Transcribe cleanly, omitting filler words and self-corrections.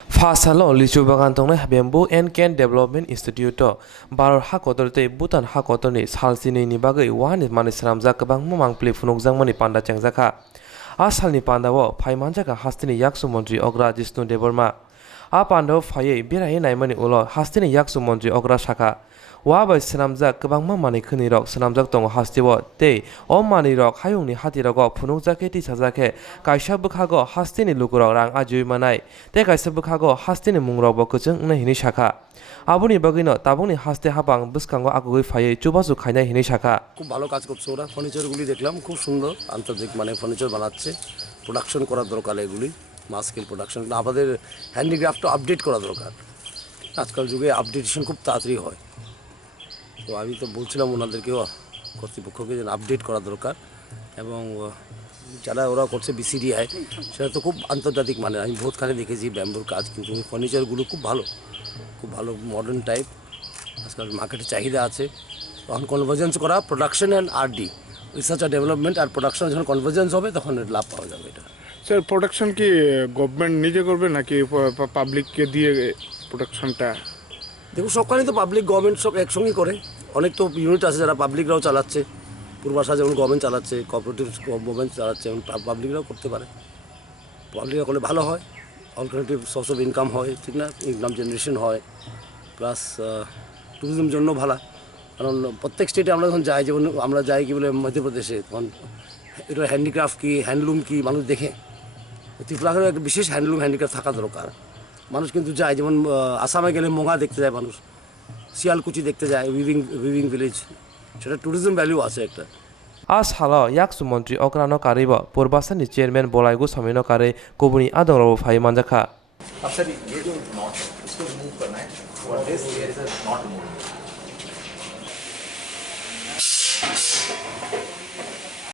Fasalo lichu bagan tongnai bamboo and can development institute Bharat Hakotorni Bhutan Hakotorni salsini ni bagai Waa-ni mani Swnamjak kabang Mangpili Phunukmani Panda Cheangjakha asalni Panda wo Manjaka hastini yaksu montri ogra Jisnu Deborma Panda phaye birai naimani ulo hastini yaksu montri ogra shaka Waa bai Swnamjak kabang mani khini rok Swnamjak tongo hastiwo tei mani rok hayungni hati rogo Phunukjake ti sajake kaisa bukhago hastini lukurok rang ajui manai tei kaisa bukhago hastini mungrok bo kuchung na hini shaka aboni bagino tabungni haste habang buskango agugui phaye chubachu khainai hini shaka খুব ভালো কাজ করছে ওরা ফার্নিচারগুলি দেখলাম খুব সুন্দর আন্তর্জাতিক মানে ফার্নিচার বানাচ্ছে প্রোডাকশন করার দরকার এগুলি মাস স্কেল প্রোডাকশন আমাদের হ্যান্ডিক্রাফটটা আপডেট করা দরকার আজকাল যুগে আপডেটেশন খুব তাড়াতাড়ি হয় তো আমি তো বলছিলাম ওনাদেরকেও কর্তৃপক্ষকে যেন আপডেট করা দরকার এবং যারা ওরা করছে বিসিডিআই সেটা তো খুব আন্তর্জাতিক মানে আমি বহুতখানে দেখেছি ব্যাম্বুর কাজ কিন্তু ওই ফার্নিচারগুলো খুব ভালো মডার্ন টাইপ আজকাল মার্কেটে চাহিদা আছে তখন কনভার্জেন্স করা প্রোডাকশন অ্যান্ড আরডি রিসার্চ আর ডেভেলপমেন্ট আর প্রোডাকশন যখন কনভার্জেন্স হবে তখন লাভ পাওয়া যাবে এটা স্যার প্রোডাকশন কি গভর্নমেন্ট নিজে করবে নাকি পাবলিককে দিয়ে প্রোডাকশনটা দেখুন সবখানে তো পাবলিক গভর্নমেন্ট সব একসঙ্গেই করে অনেক তো ইউনিট আছে যারা পাবলিকরাও চালাচ্ছে পূর্বাশা যেমন গভর্নমেন্ট চালাচ্ছে কোঅপারেটিভ গভর্নমেন্ট চালাচ্ছে এবং পাবলিকরাও করতে পারে পাবলিকরা করলে ভালো হয় অল্টারনেটিভ সোর্স অফ ইনকাম হয় ঠিক না ইনকাম জেনারেশন হয় প্লাস ট্যুরিজমের জন্য ভালো কারণ প্রত্যেক স্টেটে আমরা যখন যাই যেমন আমরা যাই কি বলে মধ্যপ্রদেশে তখন এটা হ্যান্ডিক্রাফট কি হ্যান্ডলুম কি মানুষ দেখে ত্রিপুরাকে একটা বিশেষ হ্যান্ডিক্রাফট থাকা দরকার মানুষ কিন্তু যায় যেমন আসামে গেলে মোঙা দেখতে যায় মানুষ শিয়ালকুচি দেখতে যায় উইভিং ভিলেজ সেটা ট্যুরিজম ভ্যালু আছে একটা halo yaksu montri okrano karibo purbasani chairman bolaigu samino kare kubuni adongrabo phai manjakha अब सर ये जो नॉट इसको मूव करना है और this here is not move